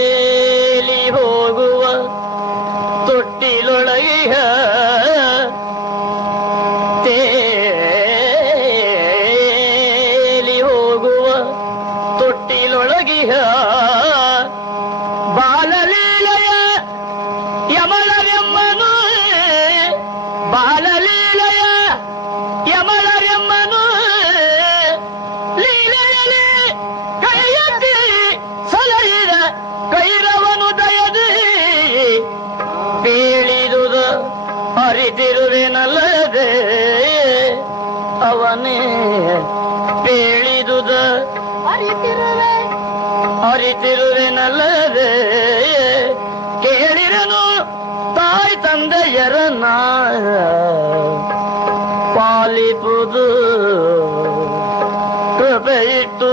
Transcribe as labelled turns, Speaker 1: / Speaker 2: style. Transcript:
Speaker 1: ತೇಲಿ ಹೋಗುವ ತೊಟ್ಟಿಲೊಳಗಿಹ ತೇಲಿ ಹೋಗುವ ತೊಟ್ಟಿಲೊಳಗಿಹ ಅರಿತಿರುವೆನಲ್ಲದೆ ಅವನೇ ಬೀಳಿದುದ
Speaker 2: ಅರಿತಿರುವೆ
Speaker 1: ಅರಿತಿರುವೆನಲ್ಲದೆ ಕೇಳಿರನು ತಾಯಿ ತಂದೆಯರನ್ನ ಪಾಲಿಪುದು ಕೃಪೆಯಿಟ್ಟು